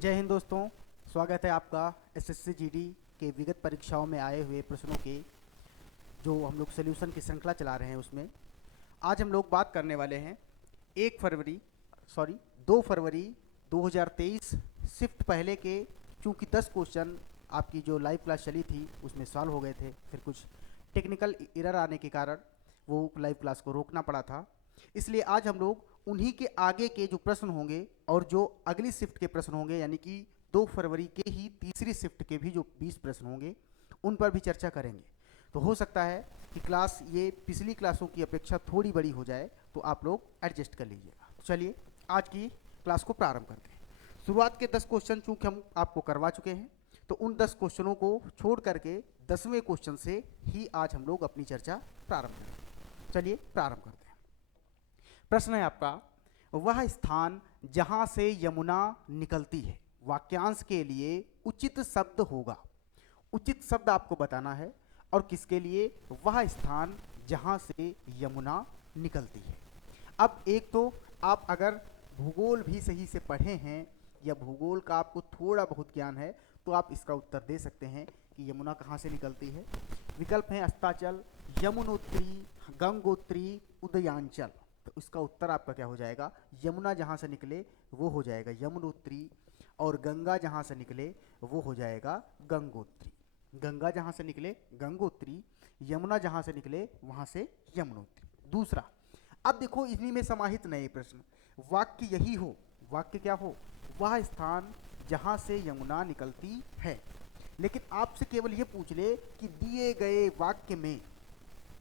जय हिंद दोस्तों। स्वागत है आपका एसएससी जीडी के विगत परीक्षाओं में आए हुए प्रश्नों के जो हम लोग सोल्यूशन की श्रृंखला चला रहे हैं उसमें आज हम लोग बात करने वाले हैं 2 फरवरी 2023 शिफ्ट पहले के। चूँकि 10 क्वेश्चन आपकी जो लाइव क्लास चली थी उसमें सॉल्व हो गए थे, फिर कुछ टेक्निकल एरर आने के कारण वो लाइव क्लास को रोकना पड़ा था। इसलिए आज हम लोग उन्हीं के आगे के जो प्रश्न होंगे और जो अगली शिफ्ट के प्रश्न होंगे, यानी कि 2 फरवरी के ही तीसरी शिफ्ट के भी जो 20 प्रश्न होंगे उन पर भी चर्चा करेंगे। तो हो सकता है कि क्लास ये पिछली क्लासों की अपेक्षा थोड़ी बड़ी हो जाए, तो आप लोग एडजस्ट कर लीजिएगा। तो चलिए आज की क्लास को प्रारंभ करते हैं। शुरुआत के 10 क्वेश्चन चूँकि हम आपको करवा चुके हैं, तो उन 10 क्वेश्चनों को छोड़ करके 10वें क्वेश्चन से ही आज हम लोग अपनी चर्चा प्रारंभ करेंगे। चलिए प्रारंभ करते हैं। प्रश्न है आपका, वह स्थान जहां से यमुना निकलती है, वाक्यांश के लिए उचित शब्द होगा। उचित शब्द आपको बताना है और किसके लिए, वह स्थान जहां से यमुना निकलती है। अब एक तो आप अगर भूगोल भी सही से पढ़े हैं या भूगोल का आपको थोड़ा बहुत ज्ञान है तो आप इसका उत्तर दे सकते हैं कि यमुना कहाँ से निकलती है। विकल्प है अस्ताचल, यमुनोत्री, गंगोत्री, उदयांचल। तो इसका उत्तर आपका क्या हो जाएगा, यमुना जहाँ से निकले वो हो जाएगा यमुनोत्री, और गंगा जहाँ से निकले वो हो जाएगा गंगोत्री। गंगा जहाँ से निकले गंगोत्री, यमुना जहाँ से निकले वहाँ से यमुनोत्री। दूसरा, अब देखो इन्हीं में समाहित नए प्रश्न, वाक्य यही हो, वाक्य क्या हो, वह स्थान जहाँ से यमुना निकलती है। लेकिन आपसे केवल ये पूछ ले कि दिए गए वाक्य में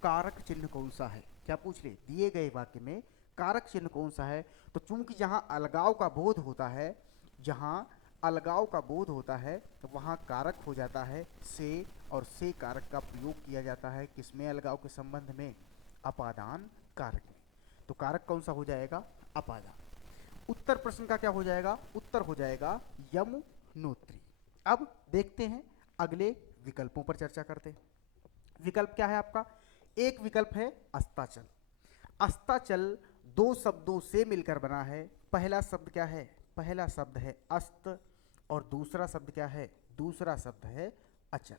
कारक चिन्ह कौन सा है। क्या पूछ ले, दिए गए वाक्य में कारक चिन्ह कौन सा है। तो चूंकि जहां अलगाव का बोध होता है, जहां अलगाव का बोध होता है तो वहां कारक हो जाता है से, और से कारक का प्रयोग किया जाता है किसमें, अलगाव के संबंध में, अपादान कारक में। तो कारक कौन सा हो जाएगा, अपादान। उत्तर प्रश्न का क्या हो जाएगा, उत्तर हो जाएगा यमुनोत्री। अब देखते हैं अगले विकल्पों पर चर्चा करते हैं। विकल्प क्या है आपका, एक विकल्प है अस्ताचल। अस्ताचल 2 शब्दों से मिलकर बना है। पहला शब्द क्या है, पहला शब्द है अस्त, और दूसरा शब्द क्या है, दूसरा शब्द है अचल।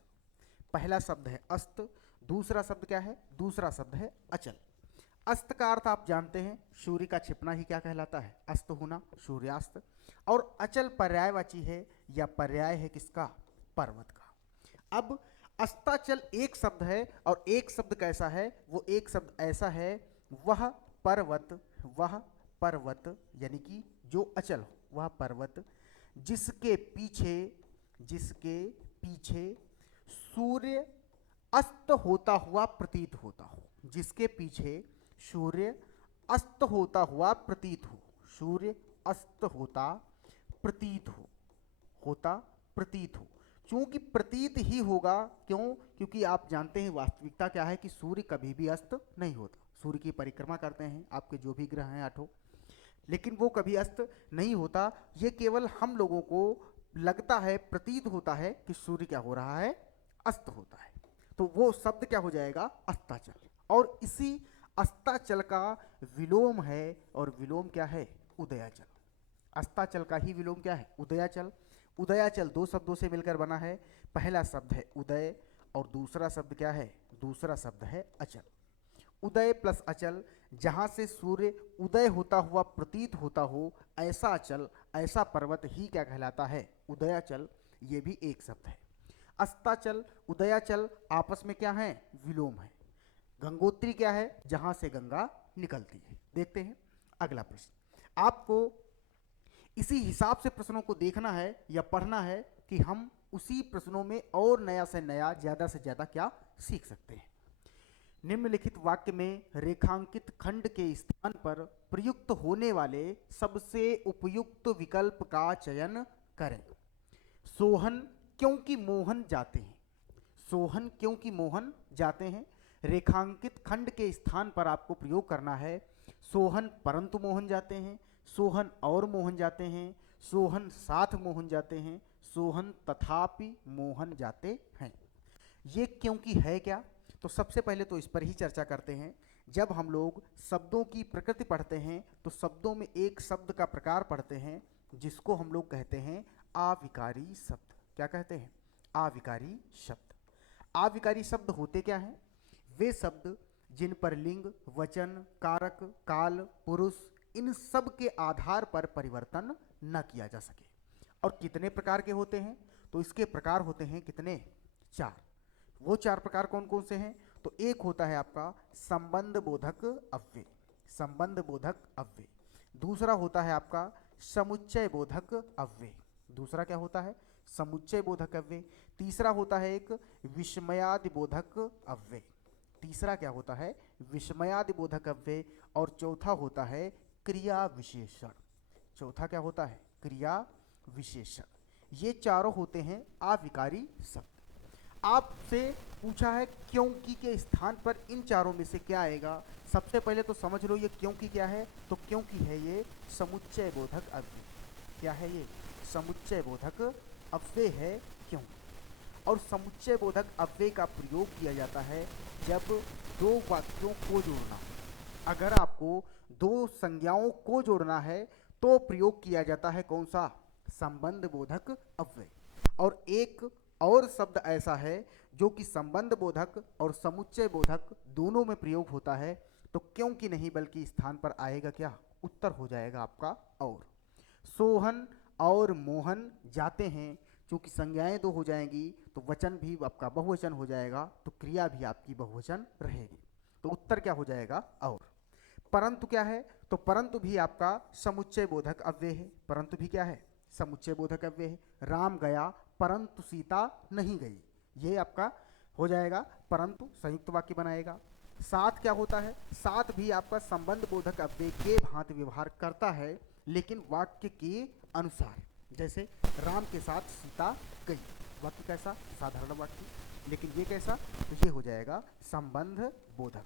पहला शब्द है अस्त, दूसरा शब्द क्या है, दूसरा शब्द है अचल। अस्त का अर्थ आप जानते हैं, सूर्य का छिपना ही क्या कहलाता है, अस्त होना, सूर्यास्त। और अचल पर्यायवाची है या पर्याय है किसका, पर्वत का। अब अस्ताचल एक शब्द है और एक शब्द कैसा है, वो एक शब्द ऐसा है, वह पर्वत, वह पर्वत यानी कि जो अचल हो, वह पर्वत जिसके पीछे, जिसके पीछे सूर्य अस्त होता हुआ प्रतीत होता हो, जिसके पीछे सूर्य अस्त होता हुआ प्रतीत हो, सूर्य अस्त होता प्रतीत हो, होता प्रतीत हो। चूंकि प्रतीत ही होगा, क्यों, क्योंकि आप जानते हैं वास्तविकता क्या है कि सूर्य कभी भी अस्त नहीं होता। सूर्य की परिक्रमा करते हैं आपके जो भी ग्रह हैं 8, लेकिन वो कभी अस्त नहीं होता। ये केवल हम लोगों को लगता है, प्रतीत होता है कि सूर्य क्या हो रहा है, अस्त होता है। तो वो शब्द क्या हो जाएगा, अस्ताचल। और इसी अस्ताचल का विलोम है, और विलोम क्या है, उदयाचल। अस्ताचल का ही विलोम क्या है, उदयाचल। उदयाचल 2 शब्दों से मिलकर बना है। पहला शब्द है उदय और दूसरा शब्द क्या है, दूसरा शब्द है अचल। उदय प्लस अचल, जहां से सूर्य उदय होता हुआ प्रतीत होता हो, ऐसा अचल, ऐसा पर्वत ही क्या कहलाता है, उदयाचल। ये भी एक शब्द है। अस्ताचल उदयाचल आपस में क्या है, विलोम है। गंगोत्री क्या है, जहां से गंगा निकलती है। देखते हैं अगला प्रश्न। आपको इसी हिसाब से प्रश्नों को देखना है या पढ़ना है कि हम उसी प्रश्नों में और नया से नया, ज्यादा से ज्यादा क्या सीख सकते हैं। निम्नलिखित वाक्य में रेखांकित खंड के स्थान पर प्रयुक्त होने वाले सबसे उपयुक्त विकल्प का चयन करें। सोहन क्योंकि मोहन जाते हैं, सोहन क्योंकि मोहन जाते हैं। रेखांकित खंड के स्थान पर आपको प्रयोग करना है सोहन परंतु मोहन जाते हैं, सोहन और मोहन जाते हैं, सोहन साथ मोहन जाते हैं, सोहन तथापि मोहन जाते हैं। ये क्योंकि है क्या, तो सबसे पहले तो इस पर ही चर्चा करते हैं। जब हम लोग शब्दों की प्रकृति पढ़ते हैं तो शब्दों में एक शब्द का प्रकार पढ़ते हैं जिसको हम लोग कहते हैं आविकारी शब्द। क्या कहते हैं? आविकारी शब्द। आविकारी शब्द होते क्या हैं? वे शब्द जिन पर लिंग, वचन, कारक, काल, पुरुष इन सब के आधार पर परिवर्तन न किया जा सके। और कितने प्रकार के होते हैं? तो इसके प्रकार होते हैं कितने? 4। वो 4 प्रकार कौन कौन से हैं? तो एक होता है आपका संबंध बोधक अव्यय, संबंध बोधक अव्यय। दूसरा होता है आपका समुच्चय बोधक अव्यय। दूसरा क्या होता है? समुच्चय बोधक अव्यय। तीसरा होता है एक विस्मयादि बोधक अव्यय। तीसरा क्या होता है? विस्मयादि बोधक अव्यय। और चौथा होता है क्रिया विशेषण। चौथा क्या होता है? क्रिया विशेषण। ये चारों होते हैं आविकारी शब्द। आपसे पूछा है क्योंकि के स्थान पर इन चारों में से क्या आएगा? सबसे पहले तो समझ लो ये क्योंकि क्या है। तो क्योंकि है ये समुच्चय बोधक अव्यय। क्या है ये? समुच्चय बोधक अव्यय है क्योंकि। और समुच्चय बोधक अव्यय का प्रयोग किया जाता है जब दो वाक्यों को जोड़ना। अगर आपको दो संज्ञाओं को जोड़ना है तो प्रयोग किया जाता है कौन सा? संबंध बोधक अव्यय। और एक और शब्द ऐसा है जो कि संबंध बोधक और समुच्चय बोधक दोनों में प्रयोग होता है। तो क्योंकि नहीं बल्कि स्थान पर आएगा क्या? उत्तर हो जाएगा आपका और। सोहन और मोहन जाते हैं, चूंकि संज्ञाएं दो हो जाएंगी तो वचन भी आपका बहुवचन हो जाएगा, तो क्रिया भी आपकी बहुवचन रहेगी। तो उत्तर क्या हो जाएगा? और। परंतु क्या है? तो परंतु भी आपका समुच्चय बोधक अव्यय है। परंतु भी क्या है? समुच्चय बोधक अव्यय है। राम गया परंतु सीता नहीं गई, ये आपका हो जाएगा परंतु, संयुक्त वाक्य बनाएगा। साथ क्या होता है? साथ भी आपका संबंध बोधक अव्यय के भांति व्यवहार करता है, लेकिन वाक्य के अनुसार। जैसे राम के साथ सीता गई, वाक्य कैसा? साधारण वाक्य। लेकिन ये कैसा? तो ये हो जाएगा संबंध बोधक।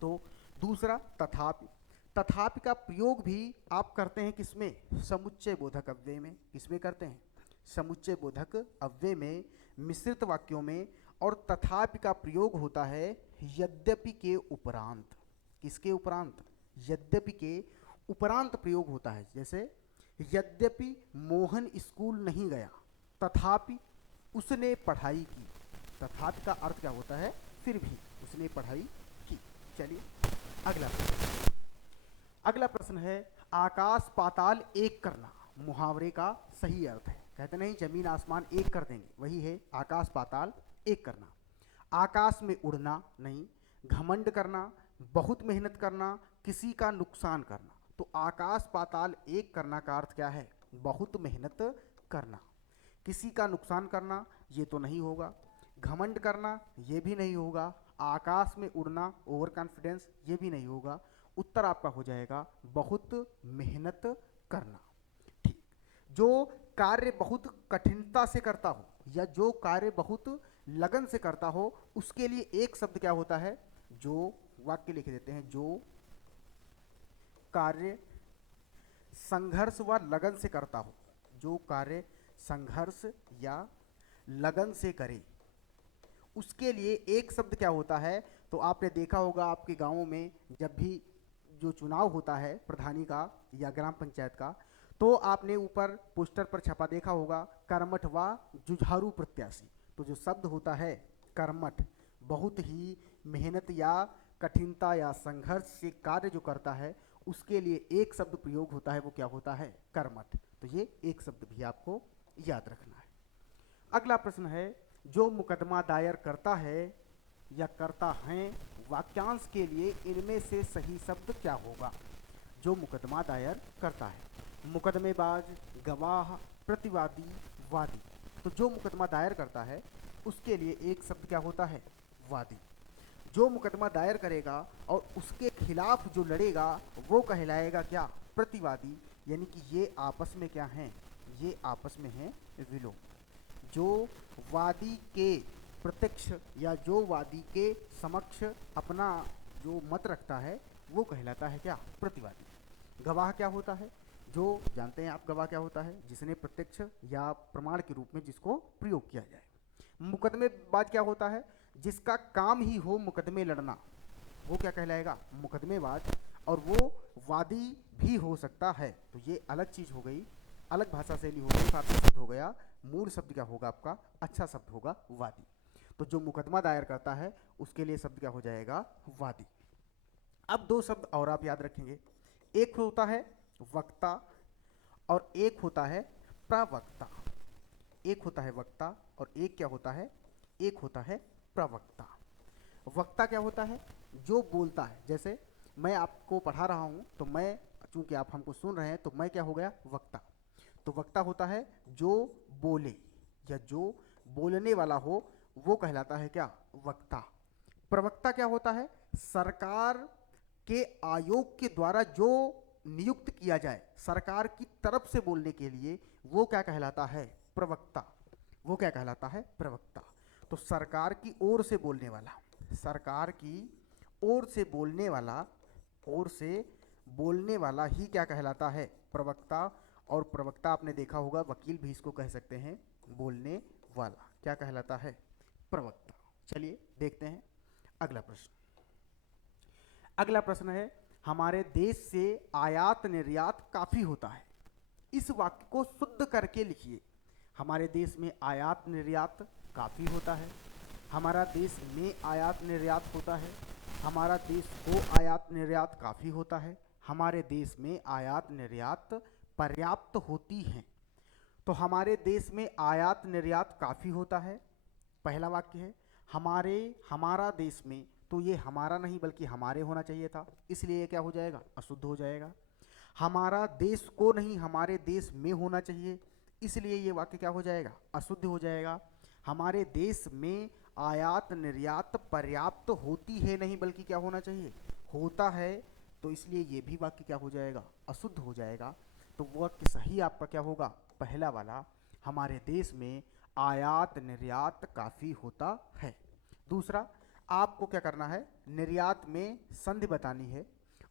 तो दूसरा तथापि। तथापि का प्रयोग भी आप करते हैं किसमें? समुच्चय बोधक अव्यय में। किसमें करते हैं? समुच्चय बोधक अव्यय में, मिश्रित वाक्यों में। और तथापि का प्रयोग होता है यद्यपि के उपरांत। किसके उपरांत? यद्यपि के उपरांत प्रयोग होता है। जैसे यद्यपि मोहन स्कूल नहीं गया तथापि उसने पढ़ाई की। तथापि का अर्थ क्या होता है? फिर भी उसने पढ़ाई की। चलिए अगला प्रश्न। अगला प्रश्न है आकाश पाताल एक करना मुहावरे का सही अर्थ है। कहते नहीं जमीन आसमान एक कर देंगे, वही है आकाश पाताल एक करना। आकाश में उड़ना नहीं, घमंड करना, बहुत मेहनत करना, किसी का नुकसान करना। तो आकाश पाताल एक करना का अर्थ क्या है? बहुत मेहनत करना। किसी का नुकसान करना ये तो नहीं होगा, घमंड करना ये भी नहीं होगा, आकाश में उड़ना ओवर कॉन्फिडेंस ये भी नहीं होगा। उत्तर आपका हो जाएगा बहुत मेहनत करना। ठीक। जो कार्य बहुत कठिनता से करता हो या जो कार्य बहुत लगन से करता हो उसके लिए एक शब्द क्या होता है? जो वाक्य लिख देते हैं, जो कार्य संघर्ष व लगन से करता हो। जो कार्य संघर्ष या लगन से करे उसके लिए एक शब्द क्या होता है? तो आपने देखा होगा आपके गांवों में जब भी जो चुनाव होता है प्रधानी का या ग्राम पंचायत का, तो आपने ऊपर पोस्टर पर छपा देखा होगा कर्मठ व जुझारू प्रत्याशी। तो जो शब्द होता है कर्मठ, बहुत ही मेहनत या कठिनता या संघर्ष से कार्य जो करता है उसके लिए एक शब्द प्रयोग होता है, वो क्या होता है? कर्मठ। तो ये एक शब्द भी आपको याद रखना है। अगला प्रश्न है जो मुकदमा दायर करता है या करता है वाक्यांश के लिए इनमें से सही शब्द क्या होगा? जो मुकदमा दायर करता है, मुकदमेबाज, गवाह, प्रतिवादी, वादी। तो जो मुकदमा दायर करता है उसके लिए एक शब्द क्या होता है? वादी। जो मुकदमा दायर करेगा और उसके खिलाफ जो लड़ेगा वो कहलाएगा क्या? प्रतिवादी। यानी कि ये आपस में क्या हैं? ये आपस में हैं विलोम। जो वादी के प्रत्यक्ष या जो वादी के समक्ष अपना जो मत रखता है वो कहलाता है क्या? प्रतिवादी। गवाह क्या होता है? जो जानते हैं आप गवाह क्या होता है? जिसने प्रत्यक्ष या प्रमाण के रूप में जिसको प्रयोग किया जाए। मुकदमेबाज क्या होता है? जिसका काम ही हो मुकदमे लड़ना, वो क्या कहलाएगा? मुकदमेबाज। और वो वादी भी हो सकता है, तो ये अलग चीज हो गई। अलग भाषा शैली होगी, सार्थक शब्द हो गया। मूल शब्द क्या होगा आपका, अच्छा शब्द होगा वादी। तो जो मुकदमा दायर करता है उसके लिए शब्द क्या हो जाएगा, वादी। अब दो शब्द और आप याद रखेंगे, एक होता है वक्ता और एक होता है प्रवक्ता। एक होता है वक्ता और एक क्या होता है, एक होता है प्रवक्ता। वक्ता क्या होता है, जो बोलता है। जैसे मैं आपको पढ़ा रहा हूँ तो मैं, चूंकि आप हमको सुन रहे हैं तो मैं क्या हो गया, वक्ता। तो वक्ता होता है जो बोले या जो बोलने वाला हो, वो कहलाता है क्या, वक्ता। प्रवक्ता क्या होता है, सरकार के आयोग के द्वारा जो नियुक्त किया जाए सरकार की तरफ से बोलने के लिए, वो क्या कहलाता है, प्रवक्ता। वो क्या कहलाता है, प्रवक्ता। तो सरकार की ओर से बोलने वाला, सरकार की ओर से बोलने वाला, ओर से बोलने वाला ही क्या कहलाता है, प्रवक्ता। और प्रवक्ता आपने देखा होगा, वकील भी इसको कह सकते हैं, बोलने वाला क्या कहलाता है, प्रवक्ता। चलिए देखते हैं अगला प्रश्न। अगला प्रश्न है, हमारे देश से आयात निर्यात काफी होता है। इस वाक्य को शुद्ध करके लिखिए। हमारे देश में आयात निर्यात काफी होता है, हमारा देश में आयात निर्यात होता है, हमारा देश को आयात निर्यात काफी होता है, हमारे देश में आयात निर्यात पर्याप्त होती हैं। तो हमारे देश में आयात निर्यात काफी होता है, पहला वाक्य है। हमारे, हमारा देश में, तो ये हमारा नहीं बल्कि हमारे होना चाहिए था, इसलिए ये क्या हो जाएगा, अशुद्ध हो जाएगा। हमारा देश को नहीं, हमारे देश में होना चाहिए, इसलिए ये वाक्य क्या हो जाएगा, अशुद्ध हो जाएगा। हमारे देश में आयात निर्यात पर्याप्त होती है नहीं बल्कि क्या होना चाहिए, होता है, तो इसलिए ये भी वाक्य क्या हो जाएगा, अशुद्ध हो जाएगा। तो वाक्य सही आपका क्या होगा, पहला वाला, हमारे देश में आयात निर्यात काफ़ी होता है। दूसरा, आपको क्या करना है, निर्यात में संधि बतानी है।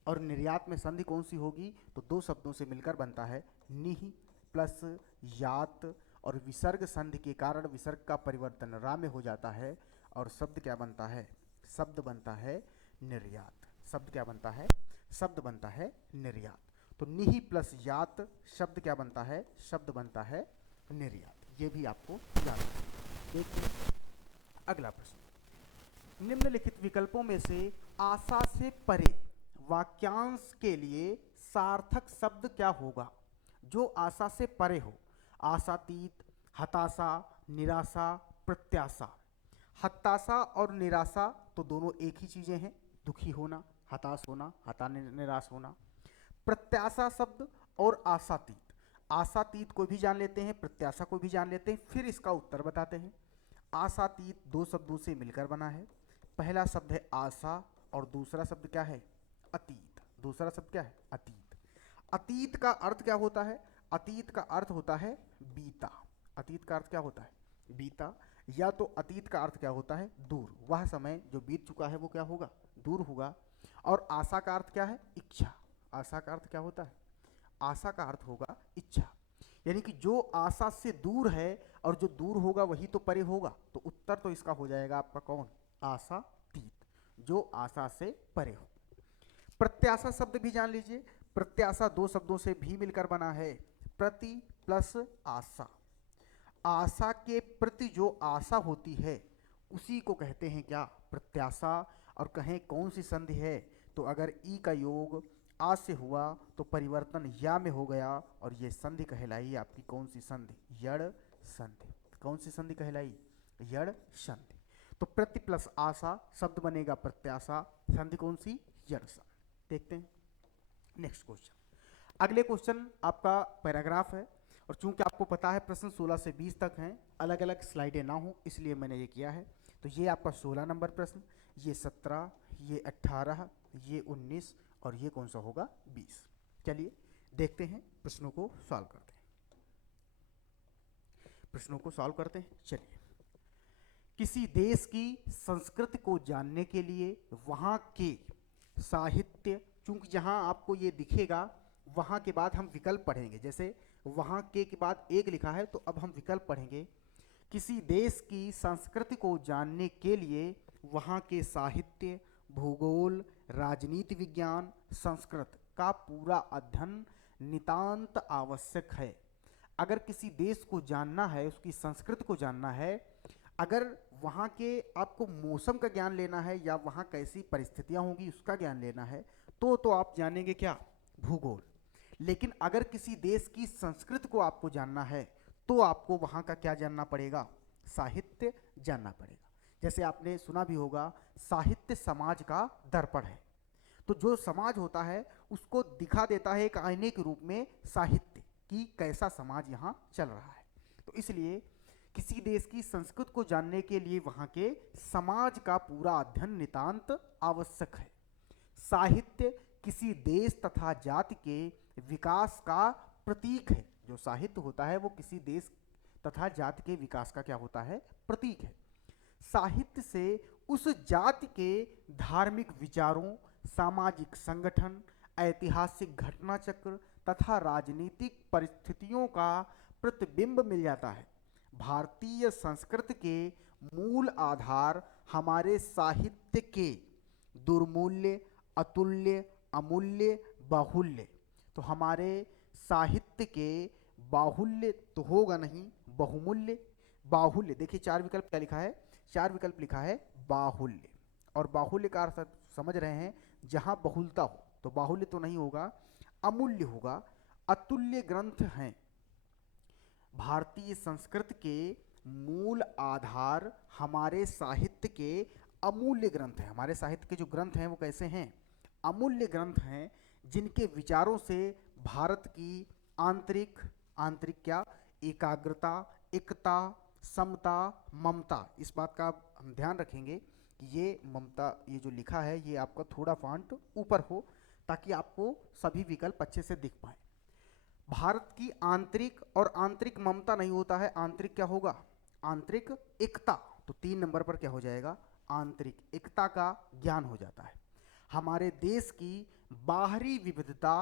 और निर्यात में संधि कौन सी होगी, तो दो शब्दों से मिलकर बनता है, निहि प्लस यात, और विसर्ग संधि के कारण विसर्ग का परिवर्तन रा में हो जाता है और शब्द क्या बनता है, शब्द बनता है निर्यात। शब्द क्या बनता है, शब्द बनता है निर्यात। तो निहि प्लस यात शब्द क्या बनता है, शब्द बनता है निर्यात। ये भी आपको याद रखना। देखिए अगला प्रश्न, निम्नलिखित विकल्पों में से आशा से परे वाक्यांश के लिए सार्थक शब्द क्या होगा, जो आशा से परे हो। आशातीत, हताशा, निराशा, प्रत्याशा। हताशा और निराशा तो दोनों एक ही चीजें हैं, दुखी होना, हताश होना, निराश होना। प्रत्याशा शब्द और आशातीत, आशातीत को भी जान लेते हैं, प्रत्याशा को भी जान लेते हैं, फिर इसका उत्तर बताते हैं। आशातीत दो शब्दों से मिलकर बना है, पहला शब्द है आशा और दूसरा शब्द क्या है, अतीत। दूसरा शब्द क्या है, अतीत। अतीत का अर्थ क्या होता है, अतीत का अर्थ होता है बीता। अतीत का अर्थ क्या होता है, बीता। या तो अतीत का अर्थ क्या होता है, दूर, वह समय जो बीत चुका है वो क्या होगा, दूर होगा। और आशा का अर्थ क्या है, इच्छा। आशा का अर्थ क्या होता है, आशा का अर्थ होगा इच्छा। यानी कि जो आशा से दूर है और जो दूर होगा वही तो परे होगा, तो उत्तर तो इसका हो जाएगा आपका कौन, आशातीत, जो आशा से परे हो। प्रत्याशा शब्द भी जान लीजिए, प्रत्याशा दो शब्दों से भी मिलकर बना है, प्रति प्लस आशा। आशा के प्रति जो आशा होती है उसी को कहते हैं क्या, प्रत्याशा। और कहें कौन सी संधि है, तो अगर ई का योग आ से हुआ तो परिवर्तन या में हो गया, और ये संधि कहलाई आपकी कौन सी संधि, यड़ संधि। कौन सी संधि कहलाई, यड़ संधि। तो प्रति प्लस आशा शब्द बनेगा प्रत्याशा, संधि कौन सी, यड़ संधि। देखते हैं नेक्स्ट क्वेश्चन। अगले क्वेश्चन आपका पैराग्राफ है, और चूंकि आपको पता है प्रश्न 16 से 20 तक हैं, अलग अलग स्लाइडें ना हो इसलिए मैंने ये किया है। तो ये आपका 16 नंबर प्रश्न, ये 17, ये 18, ये 19 और ये कौन सा होगा, 20। चलिए देखते हैं प्रश्नों को सॉल्व करते हैं, प्रश्नों को सॉल्व करते हैं। चलिए, किसी देश की संस्कृति को जानने के लिए वहाँ के साहित्य, चूंकि जहाँ आपको ये दिखेगा वहाँ के बाद हम विकल्प पढ़ेंगे, जैसे वहाँ के बाद एक लिखा है तो अब हम विकल्प पढ़ेंगे। किसी देश की संस्कृति को जानने के लिए वहाँ के साहित्य, भूगोल, राजनीति विज्ञान, संस्कृत का पूरा अध्ययन नितांत आवश्यक है। अगर किसी देश को जानना है, उसकी संस्कृति को जानना है, अगर वहाँ के आपको मौसम का ज्ञान लेना है या वहाँ कैसी परिस्थितियाँ होंगी उसका ज्ञान लेना है, तो आप जानेंगे क्या, भूगोल। लेकिन अगर किसी देश की संस्कृति को आपको जानना है तो आपको वहाँ का क्या जानना पड़ेगा, साहित्य जानना पड़ेगा। जैसे आपने सुना भी होगा, साहित्य समाज का दर्पण है। तो जो समाज होता है उसको दिखा देता है एक आईने के रूप में साहित्य, कि कैसा समाज यहाँ चल रहा है। तो इसलिए किसी देश की संस्कृति को जानने के लिए वहाँ के समाज का पूरा अध्ययन नितांत आवश्यक है। साहित्य किसी देश तथा जाति के विकास का प्रतीक है। जो साहित्य होता है वो किसी देश तथा जाति के विकास का क्या होता है, प्रतीक है। साहित्य से उस जाति के धार्मिक विचारों, सामाजिक संगठन, ऐतिहासिक घटना चक्र तथा राजनीतिक परिस्थितियों का प्रतिबिंब मिल जाता है। भारतीय संस्कृति के मूल आधार हमारे साहित्य के दुर्मूल्य, अतुल्य, अमूल्य, बाहुल्य। तो हमारे साहित्य के बाहुल्य तो होगा नहीं, बहुमूल्य, बाहुल्य। देखिए चार विकल्प क्या लिखा है, चार विकल्प लिखा है बाहुल्य। और बाहुल्य का अर्थ समझ रहे हैं, जहां बहुलता हो, तो बाहुल्य तो नहीं होगा, अमूल्य होगा। अतुल्य ग्रंथ हैं। भारतीय संस्कृति के मूल आधार हमारे साहित्य के अमूल्य ग्रंथ हैं। हमारे साहित्य के जो ग्रंथ हैं वो कैसे हैं, अमूल्य ग्रंथ हैं, जिनके विचारों से भारत की आंतरिक आंतरिक क्या, एकाग्रता, एकता, समता, ममता। इस बात का हम ध्यान रखेंगे कि ये ममता, ये जो लिखा है ये आपका थोड़ा फॉन्ट ऊपर हो ताकि आपको सभी विकल्प अच्छे से दिख पाए। भारत की आंतरिक, और आंतरिक ममता नहीं होता है, आंतरिक क्या होगा, आंतरिक एकता। तो 3 नंबर पर क्या हो जाएगा, आंतरिक एकता का ज्ञान हो जाता है। हमारे देश की बाहरी विविधता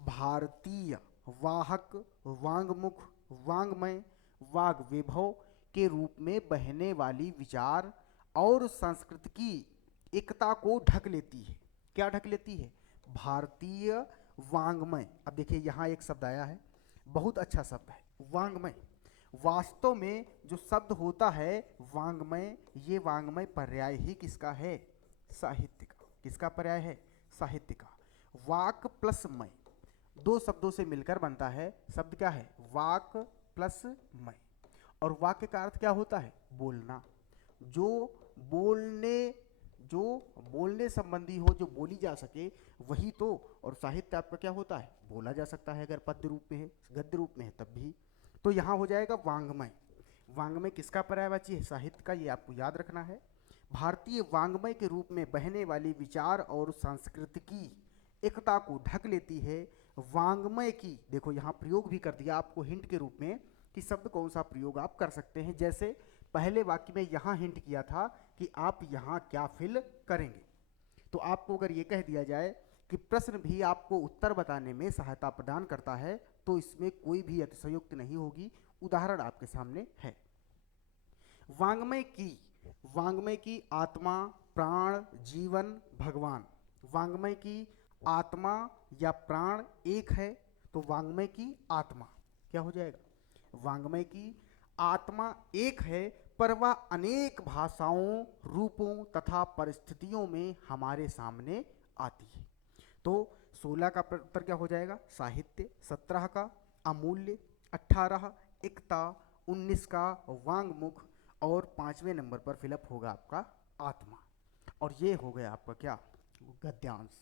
भारतीय वाहक, वांगमुख, वांग्मय, वाग विभव के रूप में बहने वाली विचार और संस्कृति की एकता को ढक लेती है। क्या ढक लेती है, भारतीय वांग्मय। अब देखिए यहाँ एक शब्द आया है, बहुत अच्छा शब्द है, वांग्मय। वास्तव में जो शब्द होता है वांग्मय, ये वांग्मय पर्याय ही किसका है, साहित्य का। किसका पर्याय है, साहित्य का। वाक प्लस मय, दो शब्दों से मिलकर बनता है शब्द क्या है, वाक प्लस मय। और वाक्य का अर्थ क्या होता है, बोलना। जो बोलने, जो बोलने संबंधी हो, जो बोली जा सके वही तो। और साहित्य आपका क्या होता है, बोला जा सकता है, अगर पद्य रूप में है, गद्य रूप में है तब भी। तो यहाँ हो जाएगा वांग्मय। वांग्मय किसका पर्यायवाची है, साहित्य का, ये आपको याद रखना है। भारतीय वांग्मय के रूप में बहने वाली विचार और संस्कृति की एकता को ढक लेती है। वांग्मय की, देखो यहाँ प्रयोग भी कर दिया आपको हिंट के रूप में कि शब्द कौन सा प्रयोग आप कर सकते हैं। जैसे पहले वाक्य में यहाँ हिंट किया था कि आप यहाँ क्या फिल करेंगे। तो आपको अगर ये कह दिया जाए कि प्रश्न भी आपको उत्तर बताने में सहायता प्रदान करता है, तो इसमें कोई भी अतिशयोक्ति नहीं होगी। उदाहरण आपके सामने है। वांग्मय की, वांग्मय की आत्मा, प्राण, जीवन, भगवान। वांग्मय की आत्मा या प्राण एक है, तो वांग्मय की आत्मा क्या हो जाएगा, वांग्मय की आत्मा एक है, पर वह अनेक भाषाओं, रूपों तथा परिस्थितियों में हमारे सामने आती है। तो 16 का उत्तर क्या हो जाएगा, साहित्य। 17 का अमूल्य, 18 एकता, 19 का वांगमुख, और 5वें नंबर पर फिलअप होगा आपका आत्मा। और ये हो गया आपका क्या, गद्यांश।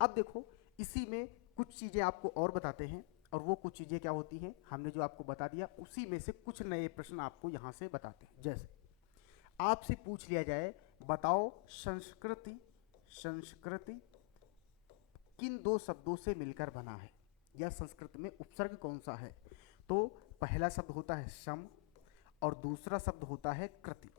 अब देखो इसी में कुछ चीज़ें आपको और बताते हैं, और वो कुछ चीज़ें क्या होती हैं, हमने जो आपको बता दिया उसी में से कुछ नए प्रश्न आपको यहाँ से बताते हैं। जैसे आपसे पूछ लिया जाए, बताओ संस्कृति, संस्कृति किन दो शब्दों से मिलकर बना है, या संस्कृत में उपसर्ग कौन सा है। तो पहला शब्द होता है सम, और दूसरा शब्द होता है कृति।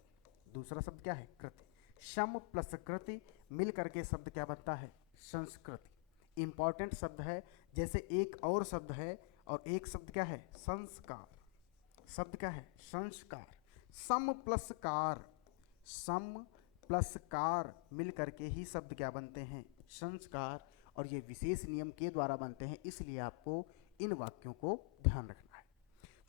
दूसरा शब्द क्या है, कृति। सम प्लस कृति मिल करके शब्द क्या बनता है, संस्कृति। इंपॉर्टेंट शब्द है। जैसे एक और शब्द है, और एक शब्द क्या है, संस्कार। शब्द क्या है, संस्कार। सम प्लस कार, सम प्लस कार मिल करके ही शब्द क्या बनते हैं, संस्कार। और ये विशेष नियम के द्वारा बनते हैं, इसलिए आपको इन वाक्यों को ध्यान रखना है।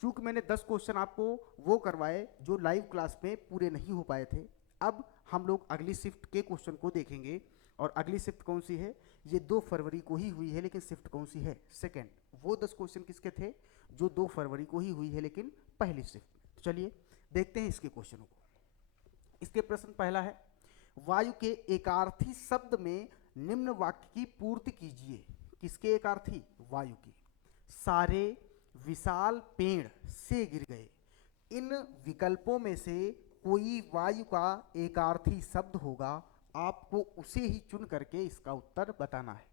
चूंकि मैंने 10 क्वेश्चन आपको वो करवाए जो लाइव क्लास में पूरे नहीं हो पाए थे, अब हम लोग अगली शिफ्ट के क्वेश्चन को देखेंगे। और अगली शिफ्ट कौन सी है? ये 2 फरवरी को ही हुई है, लेकिन शिफ्ट कौन सी है? सेकेंड। वो 10 क्वेश्चन किसके थे? जो 2 फरवरी को ही हुई है लेकिन पहली शिफ्ट में। तो चलिए देखते हैं इसके क्वेश्चनों को। इसके प्रश्न पहला है, वायु के एकार्थी शब्द में निम्न वाक्य की पूर्ति कीजिए। किसके एकार्थी? वायु की। सारे विशाल पेड़ से गिर गए। इन विकल्पों में से कोई वायु का एकार्थी शब्द होगा, आपको उसे ही चुन करके इसका उत्तर बताना है।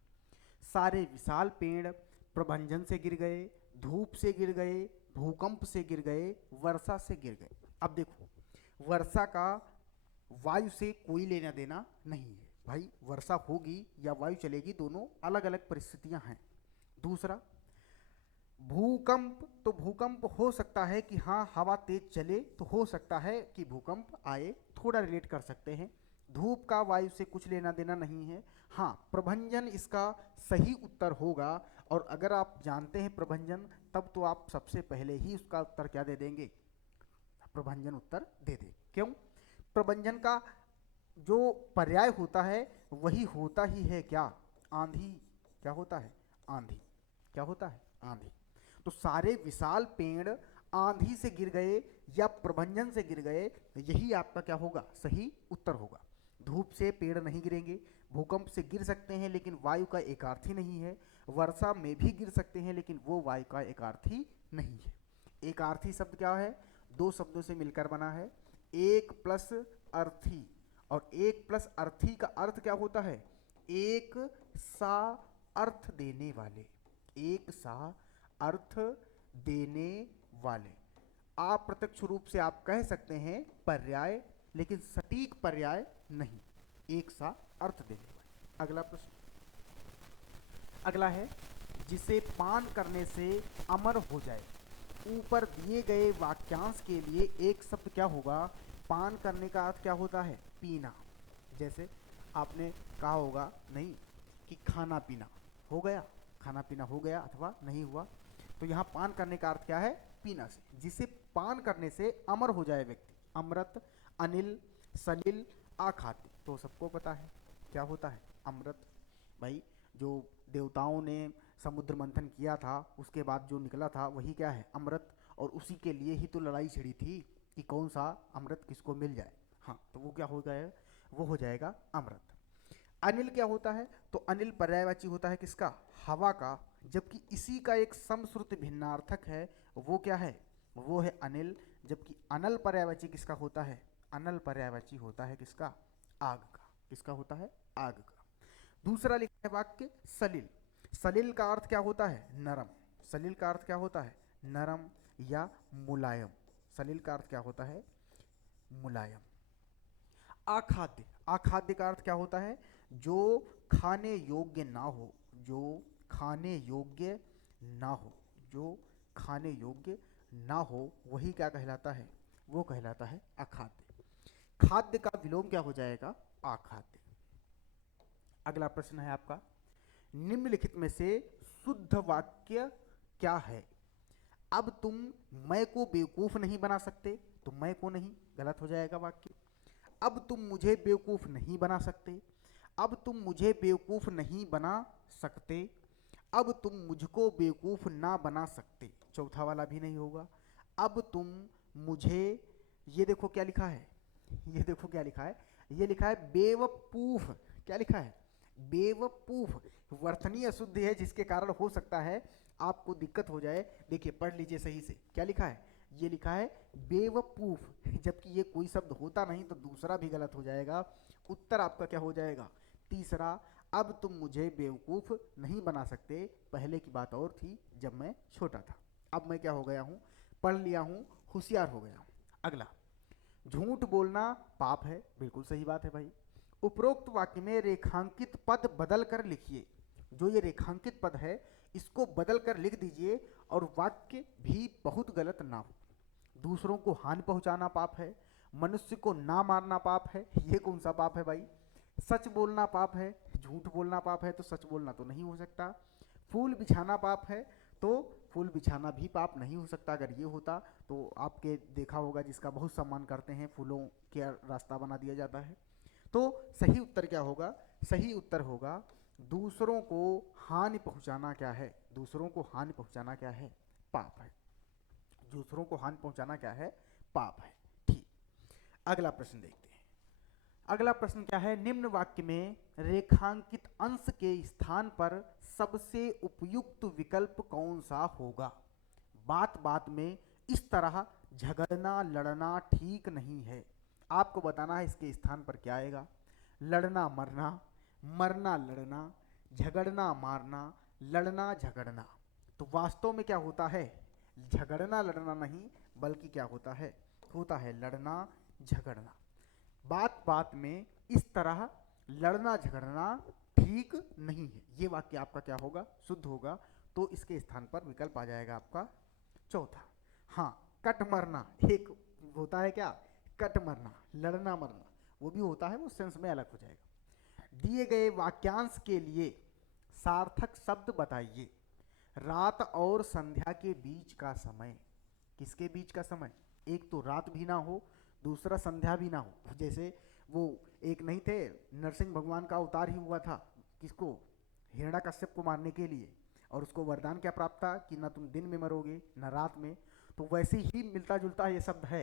सारे विशाल पेड़ प्रभंजन से गिर गए, धूप से गिर गए, भूकंप से गिर गए, वर्षा से गिर गए। अब देखो, वर्षा का वायु से कोई लेना देना नहीं है भाई। वर्षा होगी या वायु चलेगी, दोनों अलग अलग परिस्थितियां हैं। दूसरा, भूकंप, तो भूकंप हो सकता है कि हाँ हवा तेज चले तो हो सकता है कि भूकंप आए, थोड़ा रिलेट कर सकते हैं। धूप का वायु से कुछ लेना देना नहीं है। हाँ, प्रभंजन इसका सही उत्तर होगा, और अगर आप जानते हैं प्रभंजन, तब तो आप सबसे पहले ही उसका उत्तर क्या दे देंगे? प्रभंजन उत्तर दे दे। क्यों? प्रभंजन का जो पर्याय होता है वही होता ही है क्या? आंधी। क्या होता है? आंधी। क्या होता है? आंधी। तो सारे विशाल पेड़ आंधी से गिर गए या प्रभंजन से गिर गए, यही आपका क्या होगा? सही उत्तर होगा। धूप से पेड़ नहीं गिरेंगे, भूकंप से गिर सकते हैं लेकिन वायु का एकार्थी नहीं है। वर्षा में भी गिर सकते हैं लेकिन वो वायु का एकार्थी नहीं है। एकार्थी शब्द क्या है? 2 शब्दों से मिलकर बना है, एक प्लस अर्थी। और एक प्लस अर्थी का अर्थ क्या होता है? एक सा अर्थ देने वाले। एक सा अर्थ देने वाले। अप्रत्यक्ष रूप से आप कह सकते हैं पर्याय, लेकिन सटीक पर्याय नहीं। एक सा अर्थ देने वाले। अगला प्रश्न, अगला है, जिसे पान करने से अमर हो जाए। ऊपर दिए गए वाक्यांश के लिए एक शब्द क्या होगा? पान करने का अर्थ क्या होता है? पीना। जैसे आपने कहा होगा नहीं कि खाना पीना हो गया, खाना पीना हो गया अथवा नहीं हुआ, तो यहाँ पान करने का अर्थ क्या है? पीना से। जिसे पान करने से अमर हो जाए व्यक्ति। अमृत, अनिल, सलिल, आखाद्य, तो सबको पता है क्या होता है? अमृत। भाई, जो देवताओं ने समुद्र मंथन किया था उसके बाद जो निकला था वही क्या है? अमृत। और उसी के लिए ही तो लड़ाई छिड़ी थी कि कौन सा अमृत किसको मिल जाए। हाँ, तो वो क्या हो जाएगा? वो हो जाएगा अमृत। अनिल क्या होता है? तो अनिल पर्यायवाची होता है किसका? हवा का। जबकि इसी का एक समश्रुत भिन्नार्थक है, वो क्या है? वो है अनिल। जबकि अनल पर्यायवाची किसका होता है? अनल पर्यायवाची होता है किसका? आग का। किसका होता है? आग का। दूसरा लिखा है वाक्य सलिल। सलिल का अर्थ क्या होता है? नरम। सलिल का अर्थ क्या होता है? नरम या मुलायम। सलिल का अर्थ क्या होता है? मुलायम। आखाद्य। आखाद्य का अर्थ क्या होता है? जो खाने योग्य ना हो। जो खाने योग्य ना हो। जो खाने योग्य ना हो वही क्या कहलाता है? वो कहलाता है अखाद्य। खाद्य का विलोम क्या हो जाएगा? आखाद्य। अगला प्रश्न है आपका, निम्नलिखित में से शुद्ध वाक्य क्या है? अब तुम मैं को बेवकूफ नहीं बना सकते, तो मैं को नहीं, गलत हो जाएगा वाक्य। अब तुम मुझे बेवकूफ नहीं बना सकते, अब तुम मुझे बेवकूफ नहीं बना सकते, अब तुम मुझको बेवकूफ ना बना सकते, चौथा वाला भी नहीं होगा। अब तुम मुझे, ये देखो क्या लिखा है, ये देखो क्या लिखा है, ये लिखा है बेवकूफ। क्या लिखा है? बेवकूफ। वर्तनी अशुद्ध है जिसके कारण हो सकता है आपको दिक्कत हो जाए। देखिए पढ़ लीजिए सही से, क्या लिखा है? ये लिखा है बेवकूफ, जबकि ये कोई शब्द होता नहीं तो दूसरा भी गलत हो जाएगा। उत्तर आपका क्या हो जाएगा? तीसरा। अब तुम मुझे बेवकूफ नहीं बना सकते, पहले की बात और थी जब मैं छोटा था, अब मैं क्या हो गया हूँ? पढ़ लिया हूँ, होशियार हो गया हूँ। अगला, झूठ बोलना पाप है, बिल्कुल सही बात है भाई। उपरोक्त वाक्य में रेखांकित पद बदल कर लिखिए। जो ये रेखांकित पद है इसको बदल कर लिख दीजिए और वाक्य भी बहुत गलत ना हो। दूसरों को हानि पहुंचाना पाप है, मनुष्य को ना मारना पाप है, ये कौन सा पाप है भाई? सच बोलना पाप है, झूठ बोलना पाप है, तो सच बोलना तो नहीं हो सकता। फूल बिछाना पाप है, तो फूल बिछाना भी पाप नहीं हो सकता। अगर ये होता तो आपके देखा होगा जिसका बहुत सम्मान करते हैं फूलों के रास्ता बना दिया जाता है। तो सही उत्तर क्या होगा? सही उत्तर होगा दूसरों को हानि पहुंचाना क्या है? दूसरों को हानि पहुंचाना क्या है? पाप है। दूसरों को हानि पहुंचाना क्या है? पाप है। ठीक, अगला प्रश्न देखते हैं। अगला प्रश्न क्या है? निम्न वाक्य में रेखांकित अंश के स्थान पर सबसे उपयुक्त विकल्प कौन सा होगा? बात बात में इस तरह झगड़ना लड़ना ठीक नहीं है। आपको बताना है इसके स्थान पर क्या आएगा। लड़ना मरना, मरना लड़ना, झगड़ना मारना, लड़ना झगड़ना। तो वास्तव में क्या होता है? झगड़ना लड़ना नहीं, बल्कि क्या होता है? होता है लड़ना झगड़ना। बात बात में इस तरह लड़ना झगड़ना ठीक नहीं है। ये वाक्य आपका क्या होगा? शुद्ध होगा। तो इसके स्थान पर विकल्प आ जाएगा आपका चौथा। हाँ, कट मरना एक होता है क्या? कट मरना, लड़ना मरना वो भी होता है, वो सेंस में अलग हो जाएगा। दिए गए वाक्यांश के लिए सार्थक शब्द बताइए। रात और संध्या के बीच का समय। किसके बीच का समय? एक तो रात भी ना हो, दूसरा संध्या भी ना हो। जैसे वो एक नहीं थे, नरसिंह भगवान का अवतार ही हुआ था, किसको? हिरण्यकश्यप को मारने के लिए। और उसको वरदान क्या प्राप्त था कि ना तुम दिन में मरोगे ना रात में। तो वैसे ही मिलता जुलता ये शब्द है।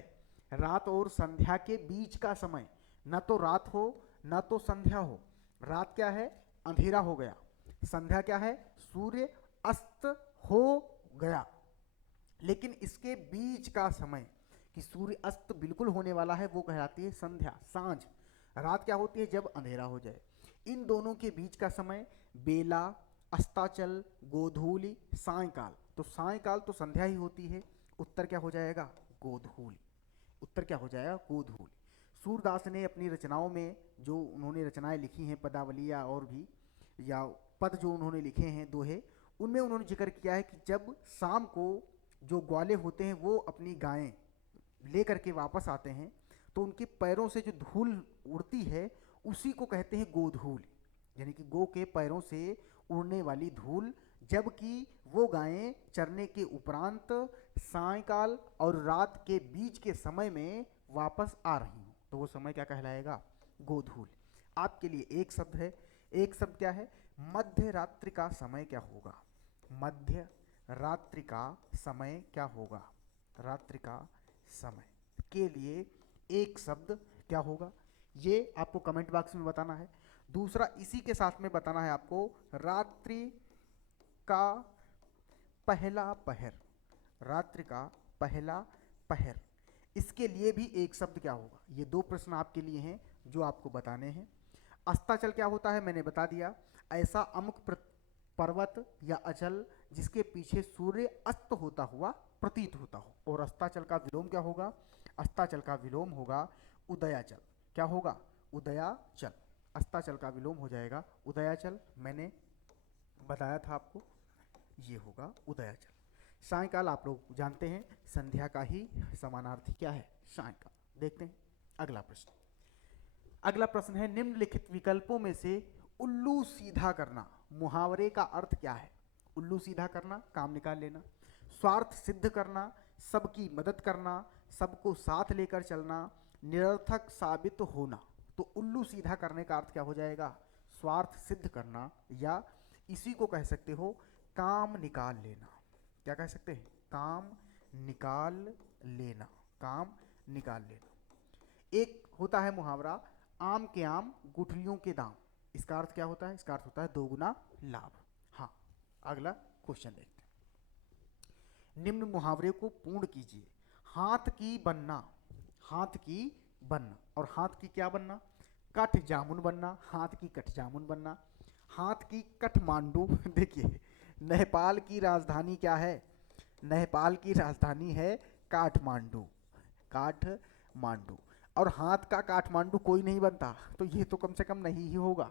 रात और संध्या के बीच का समय, न तो रात हो न तो संध्या हो। रात क्या है? अंधेरा हो गया। संध्या क्या है? सूर्य अस्त हो गया। लेकिन इसके बीच का समय कि सूर्य अस्त बिल्कुल होने वाला है वो कहलाती है संध्या, सांझ। रात क्या होती है? जब अंधेरा हो जाए। इन दोनों के बीच का समय बेला, अस्ताचल, गोधूली, सायंकाल। तो सायंकाल तो संध्या ही होती है। उत्तर क्या हो जाएगा? गोधूली। उत्तर क्या हो जाएगा? गोधूली। सूरदास ने अपनी रचनाओं में जो उन्होंने रचनाएं लिखी हैं, पदावलियाँ और भी या पद जो उन्होंने लिखे हैं दोहे, उनमें उन्होंने जिक्र किया है कि जब शाम को जो ग्वाले होते हैं वो अपनी गायें लेकर के वापस आते हैं तो उनके पैरों से जो धूल उड़ती है उसी को कहते हैं गोधूल। यानी कि गो के पैरों से उड़ने वाली धूल। जबकि वो गायें चरने के उपरांत सायंकाल और रात के बीच के समय में वापस आ रही हूँ तो वो समय क्या कहलाएगा? गोधूल। आपके लिए एक शब्द है। एक शब्द क्या है? मध्य रात्रि का समय क्या होगा? मध्य रात्रि का समय क्या होगा? रात्रि का समय के लिए एक शब्द क्या होगा? ये आपको कमेंट बॉक्स में बताना है। दूसरा इसी के साथ में बताना है आपको रात्रि का पहला पहर। रात्रि का पहला पहर, इसके लिए भी एक शब्द क्या होगा? ये दो प्रश्न आपके लिए हैं जो आपको बताने हैं। अस्ताचल क्या होता है? मैंने बता दिया। ऐसा अमुक पर्वत या अचल जिसके पीछे सूर्य अस्त होता हुआ प्रतीत होता हो। और अस्ताचल का विलोम क्या होगा? अस्ताचल का विलोम होगा उदयाचल। क्या होगा? उदयाचल। अस्ताचल का विलोम हो जाएगा उदयाचल। मैंने बताया था आपको, ये होगा उदयाचल। सायंकाल आप लोग जानते हैं संध्या का ही समानार्थी क्या है? सायंकाल। देखते हैं अगला प्रश्न। अगला प्रश्न है निम्नलिखित विकल्पों में से उल्लू सीधा करना मुहावरे का अर्थ क्या है? उल्लू सीधा करना, काम निकाल लेना। स्वार्थ सिद्ध करना, सबकी मदद करना, सबको साथ लेकर चलना, निरर्थक साबित होना। तो उल्लू सीधा करने का अर्थ क्या हो जाएगा? स्वार्थ सिद्ध करना, या इसी को कह सकते हो काम निकाल लेना। क्या कह सकते हैं? काम निकाल लेना। काम निकाल लेना। एक होता है मुहावरा आम के आम गुठलियों के दाम। इसका अर्थ क्या होता है? इसका अर्थ होता है दोगुना लाभ। हाँ, अगला क्वेश्चन देखते हैं। निम्न मुहावरे को पूर्ण कीजिए। हाथ की बनना, हाथ की बनना। और हाथ की क्या बनना? कठ जामुन बनना। हाथ की कठ जामुन बनना। हाथ की कठमांडू देखिए, नेपाल की राजधानी क्या है? नेपाल की राजधानी है काठमांडू। काठमांडू। और हाथ का काठमांडू कोई नहीं बनता, तो ये तो कम से कम नहीं ही होगा।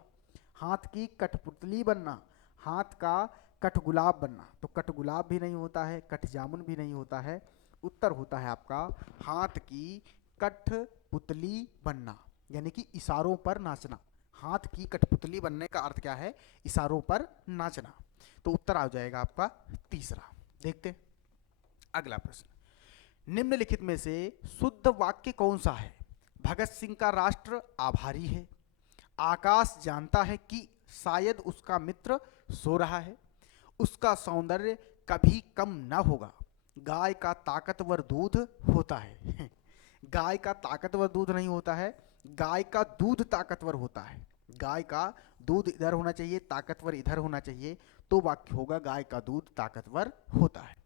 हाथ की कठपुतली बनना, हाथ का कठगुलाब बनना। तो कठगुलाब भी नहीं होता है, कठजामुन भी नहीं होता है। उत्तर होता है आपका हाथ की कठपुतली बनना, यानी कि इशारों पर नाचना। हाथ की कठपुतली बनने का अर्थ क्या है? इशारों पर नाचना। तो उत्तर आ जाएगा आपका तीसरा। देखते हैं अगला प्रश्न। निम्नलिखित में से शुद्ध वाक्य कौन सा है? भगत सिंह का राष्ट्र आभारी है। आकाश जानता है कि शायद उसका मित्र सो रहा है। उसका सौंदर्य कभी कम न होगा। गाय का ताकतवर दूध होता है। गाय का ताकतवर दूध नहीं होता है, गाय का दूध ताकतवर होता है। गाय का दूध इधर होना चाहिए, ताकतवर इधर होना चाहिए, तो वाक्य होगा गाय का दूध ताकतवर होता है।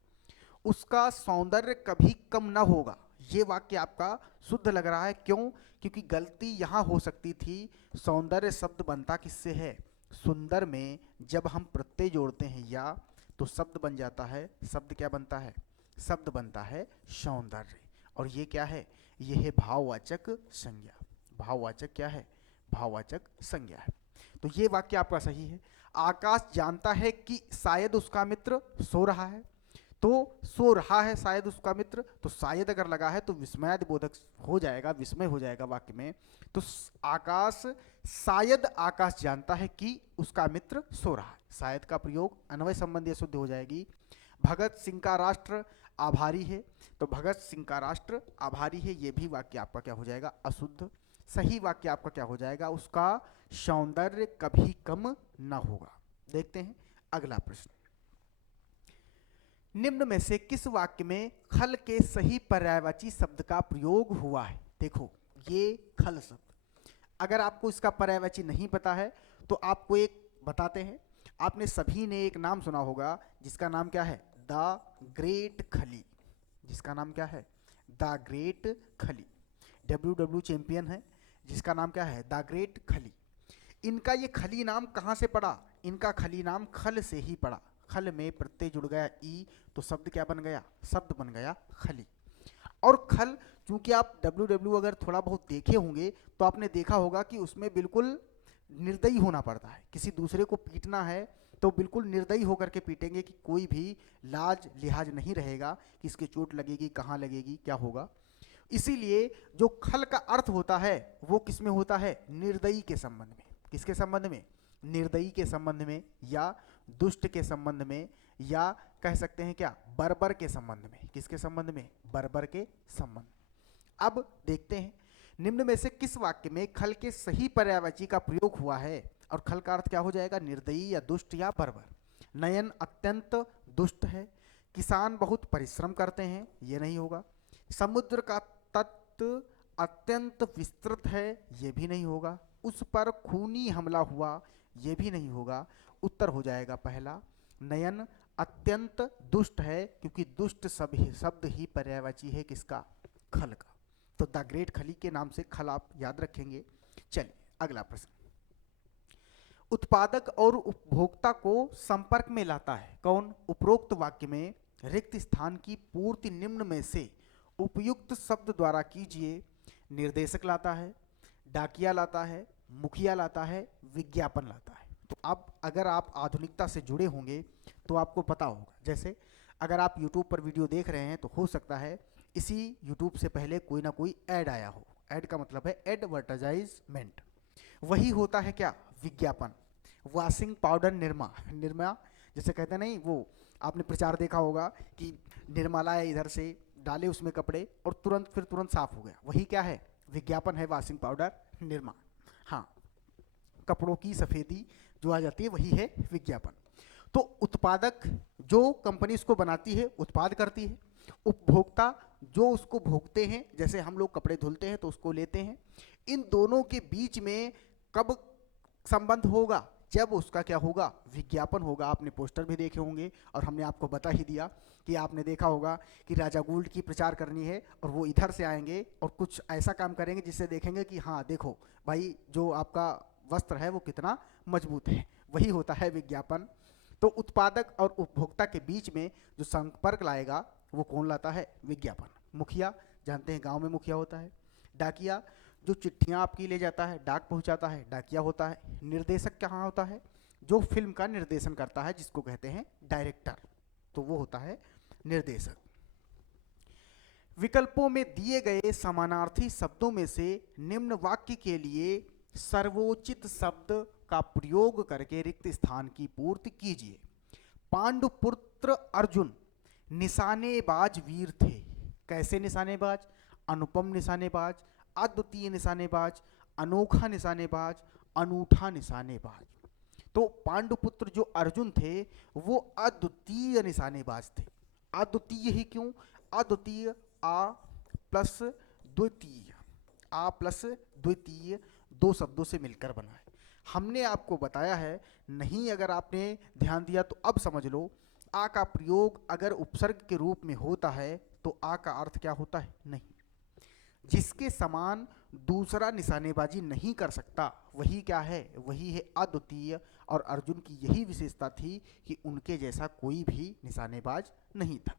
उसका सौंदर्य कभी कम ना होगा, ये वाक्य आपका शुद्ध लग रहा है। क्यों? क्योंकि गलती यहाँ हो सकती थी। सौंदर्य शब्द बनता किससे है? सुंदर में जब हम प्रत्यय जोड़ते हैं या, तो शब्द बन जाता है। शब्द क्या बनता है? शब्द बनता है सौंदर्य। और ये क्या है? ये है भाववाचक संज्ञा। भाववाचक क्या है? भाववाचक संज्ञा है। तो ये वाक्य आपका सही है। आकाश जानता है कि शायद उसका मित्र सो रहा है, तो सो रहा है शायद उसका मित्र, तो शायद अगर लगा है तो विस्मयादिबोधक हो जाएगा, विस्मय हो जाएगा वाक्य में। तो आकाश, शायद आकाश जानता है कि उसका मित्र सो रहा है। शायद का प्रयोग अन्वय संबंधी शुद्ध हो जाएगी। भगत सिंह का राष्ट्र आभारी है, तो भगत सिंह का राष्ट्र आभारी है, ये भी वाक्य आपका क्या हो जाएगा? अशुद्ध। सही वाक्य आपका क्या हो जाएगा? उसका सौंदर्य कभी कम न होगा। देखते हैं अगला प्रश्न। निम्न में से किस वाक्य में खल के सही पर्यायवाची शब्द का प्रयोग हुआ है? देखो ये खल शब्द, अगर आपको इसका पर्यायवाची नहीं पता है तो आपको एक बताते हैं। आपने सभी ने एक नाम सुना होगा जिसका नाम क्या है? द ग्रेट खली। जिसका नाम क्या है? द ग्रेट खली। WWE चैंपियन है जिसका नाम क्या है? द ग्रेट खली। इनका ये खली नाम कहाँ से पड़ा? इनका खली नाम खल से ही पड़ा। खल में प्रत्यय जुड़ गया ई, तो शब्द क्या बन गया? शब्द बन गया खली। और खल, चूंकि आप WWE अगर थोड़ा बहुत देखे होंगे तो आपने देखा होगा कि उसमें बिल्कुल निर्दयी होना पड़ता है। किसी दूसरे को पीटना है तो बिल्कुल निर्दयी होकर के पीटेंगे कि कोई भी लाज लिहाज नहीं रहेगा कि इसके चोट लगेगी, कहाँ लगेगी, क्या होगा। इसीलिए जो खल का अर्थ होता है वो किस में होता है? निर्दयी के संबंध में। किसके संबंध में? निर्दयी के संबंध में, या दुष्ट के संबंध में, या कह सकते हैं क्या? बर्बर के संबंध में। किसके संबंध में? बर्बर के संबंध। अब देखते हैं निम्न में से किस वाक्य में खल के सही पर्यायवाची का प्रयोग हुआ है? और खल का अर्थ क्या हो जाएगा? निर्दयी या दुष्ट या बर्बर। नयन अत्यंत दुष्ट है। किसान बहुत परिश्रम करते हैं, ये नहीं होगा। समुद्र का तट अत्यंत विस्तृत है, ये भी नहीं होगा। उस पर खूनी हमला हुआ, ये भी नहीं होगा। उत्तर हो जाएगा पहला, नयन अत्यंत दुष्ट है, क्योंकि दुष्ट शब्द ही पर्यायवाची है किसका? खल का। तो द ग्रेट खली के नाम से खल आप याद रखेंगे। चलिए अगला प्रश्न। उत्पादक और उपभोक्ता को संपर्क में लाता है कौन? उपरोक्त वाक्य में रिक्त स्थान की पूर्ति निम्न में से उपयुक्त शब्द द्वारा कीजिए। निर्देशक लाता है, डाकिया लाता है, मुखिया लाता है, विज्ञापन लाता है। तो अब अगर आप आधुनिकता से जुड़े होंगे तो आपको पता होगा। जैसे अगर आप YouTube पर वीडियो देख रहे हैं तो हो सकता है इसी YouTube से पहले कोई ना कोई ऐड आया हो। ऐड का मतलब है एडवर्टाइजमेंट। वही होता है क्या? विज्ञापन। वॉशिंग पाउडर निरमा, निरमा जैसे कहते हैं नहीं, वो आपने प्रचार देखा होगा कि निरमा लाया इधर से, डाले उसमें कपड़े और तुरंत साफ हो गया। वही क्या है? विज्ञापन है वॉशिंग पाउडर निरमा। हाँ, कपड़ों की सफेदी जो आ जाती है वही है विज्ञापन। तो उत्पादक जो कंपनी इसको बनाती है उत्पाद करती है। उपभोक्ता जो उसको भोगते हैं, जैसे हम लोग कपड़े धुलते हैं तो उसको लेते हैं। इन दोनों के बीच में कब संबंध होगा? जब उसका क्या होगा? विज्ञापन होगा। आपने पोस्टर भी देखे होंगे और हमने आपको बता ही दिया कि आपने देखा होगा कि राजा गोल्ड की प्रचार करनी है और वो इधर से आएंगे और कुछ ऐसा काम करेंगे जिससे देखेंगे कि हाँ देखो भाई जो आपका वस्त्र है वो कितना मजबूत है। वही होता है विज्ञापन। तो उत्पादक और उपभोक्ता के बीच में जो संपर्क लाएगा वो कौन लाता है? विज्ञापन। मुखिया, जानते हैं गांव में मुखिया होता है। डाकिया जो चिट्ठियां आपकी ले जाता है, डाक पहुंचाता है, डाकिया होता है। निर्देशक कहाँ होता है? जो फिल्म का निर्देशन करता है जिसको कहते हैं डायरेक्टर, तो वो होता है निर्देशक। विकल्पों में दिए गए समानार्थी शब्दों में से निम्न वाक्य के लिए सर्वोचित शब्द का प्रयोग करके रिक्त स्थान की पूर्ति कीजिए। पांडुपुत्र अर्जुन निशानेबाज वीर थे। कैसे निशानेबाज? अनुपम निशानेबाज, अद्वितीय निशानेबाज, अनोखा निशानेबाज, अनूठा निशानेबाज। तो पांडुपुत्र जो अर्जुन थे वो अद्वितीय निशानेबाज थे। अद्वितीय ही क्यों? अद्वितीय आ प्लस द्वितीय, आ प्लस द्वितीय दो शब्दों से मिलकर बना है। हमने आपको बताया है, नहीं अगर आपने ध्यान दिया तो अब समझ लो, आ का प्रयोग अगर उपसर्ग के रूप में होता है तो आ का अर्थ क्या होता है? नहीं। जिसके समान दूसरा निशानेबाजी नहीं कर सकता वही क्या है? वही है अद्वितीय। और अर्जुन की यही विशेषता थी कि उनके जैसा कोई भी निशानेबाज नहीं था।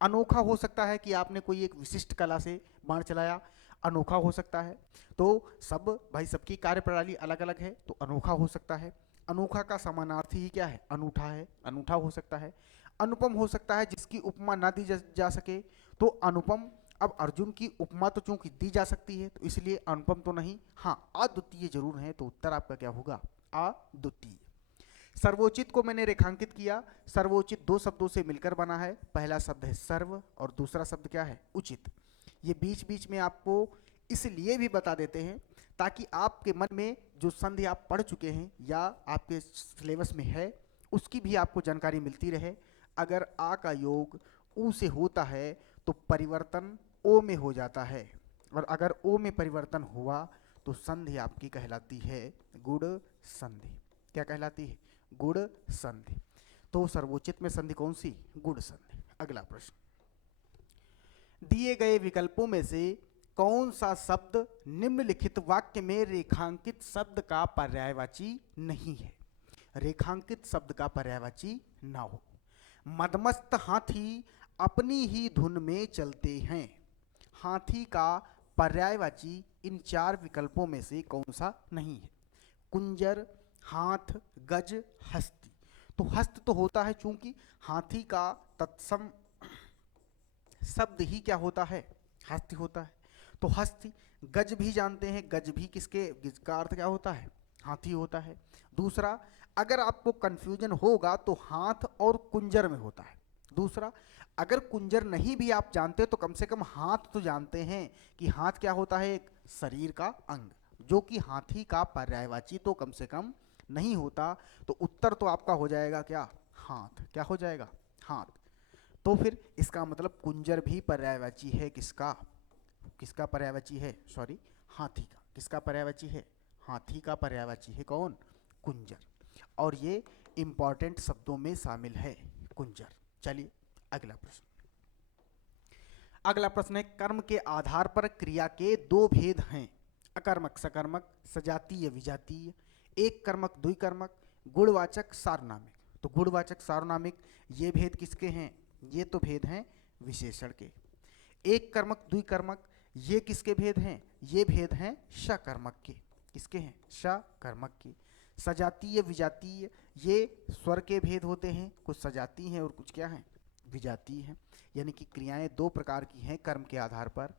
अनोखा हो सकता है कि आपने कोई एक विशिष्ट कला से बाण चलाया, अनोखा हो सकता है। तो सब भाई सबकी कार्यप्रणाली अलग अलग है, तो अनोखा हो सकता है। अनोखा का समानार्थी ही क्या है? अनूठा है, अनूठा हो सकता है। अनुपम हो सकता है, जिसकी उपमा ना दी जा सके तो अनुपम। अब अर्जुन की उपमा तो चूंकि दी जा सकती है तो इसलिए अनुपम तो नहीं, हाँ अद्वितीय जरूर है। तो उत्तर आपका क्या होगा? अद्वितीय। सर्वोचित को मैंने रेखांकित किया। सर्वोचित दो शब्दों से मिलकर बना है। पहला शब्द है सर्व और दूसरा शब्द क्या है? उचित। ये बीच बीच में आपको इसलिए भी बता देते हैं ताकि आपके मन में जो संधि आप पढ़ चुके हैं या आपके सिलेबस में है उसकी भी आपको जानकारी मिलती रहे। अगर आ का योग ऊ से होता है तो परिवर्तन ओ में हो जाता है, और अगर ओ में परिवर्तन हुआ तो संधि आपकी कहलाती है गुण संधि। क्या कहलाती है? गुण संधि। तो सर्वोचित में संधि कौन सी? गुण संधि। अगला प्रश्न, दिए गए विकल्पों में से कौन सा शब्द निम्नलिखित वाक्य में रेखांकित शब्द का पर्यायवाची नहीं है? रेखांकित शब्द का पर्यायवाची ना हो। मदमस्त हाथी अपनी ही धुन में चलते हैं। हाथी का पर्यायवाची इन चार विकल्पों में से कौन सा नहीं है? कुंजर, हाथ, गज, हस्ती। तो हस्त तो होता है, चूंकि हाथी का तत्सम शब्द ही क्या होता है? हस्ती होता है। तो हस्ती। गज भी जानते हैं, गज भी किसका अर्थ क्या होता है? हाथी होता है। दूसरा, अगर आपको कंफ्यूजन होगा तो हाथ और कुंजर में होता है। दूसरा, अगर कुंजर नहीं भी आप जानते तो कम से कम हाथ तो जानते हैं कि हाथ क्या होता है? एक शरीर का अंग, जो कि हाथी का पर्यायवाची तो कम से कम नहीं होता। तो उत्तर तो आपका हो जाएगा क्या? हाथ। क्या हो जाएगा? हाथ। तो फिर इसका मतलब कुंजर भी पर्यायवाची है किसका? किसका पर्यायवाची है? सॉरी, हाथी का। किसका पर्यायवाची है? हाथी का पर्यायवाची है कौन? कुंजर। और ये इंपॉर्टेंट शब्दों में शामिल है कुंजर। चलिए अगला प्रश्न। अगला प्रश्न है, कर्म के आधार पर क्रिया के दो भेद हैं, अकर्मक सकर्मक, सजातीय विजातीय, एक कर्मक द्विकर्मक, गुणवाचक सार्वनामिक। तो गुणवाचक सार्वनामिक ये भेद किसके हैं? ये तो भेद हैं विशेषण के। एक कर्मक द्विकर्मक ये किसके भेद हैं? ये भेद हैं सकर्मक के। किसके हैं? सकर्मक के। सजातीय विजातीय ये स्वर के भेद होते हैं, कुछ सजाती हैं और कुछ क्या हैं? विजाती हैं। यानी कि क्रियाएं दो प्रकार की हैं कर्म के आधार पर,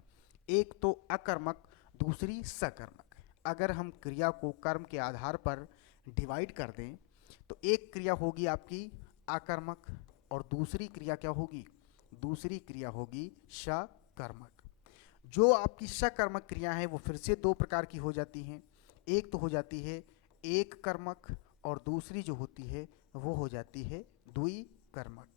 एक तो अकर्मक, दूसरी सकर्मक। अगर हम क्रिया को कर्म के आधार पर डिवाइड कर दें तो एक क्रिया होगी आपकी अकर्मक और दूसरी क्रिया क्या होगी? दूसरी क्रिया होगी सकर्मक। जो आपकी सकर्मक क्रिया है वो फिर से दो प्रकार की हो जाती हैं। एक तो हो जाती है एक कर्मक और दूसरी जो होती है वो हो जाती है द्विकर्मक।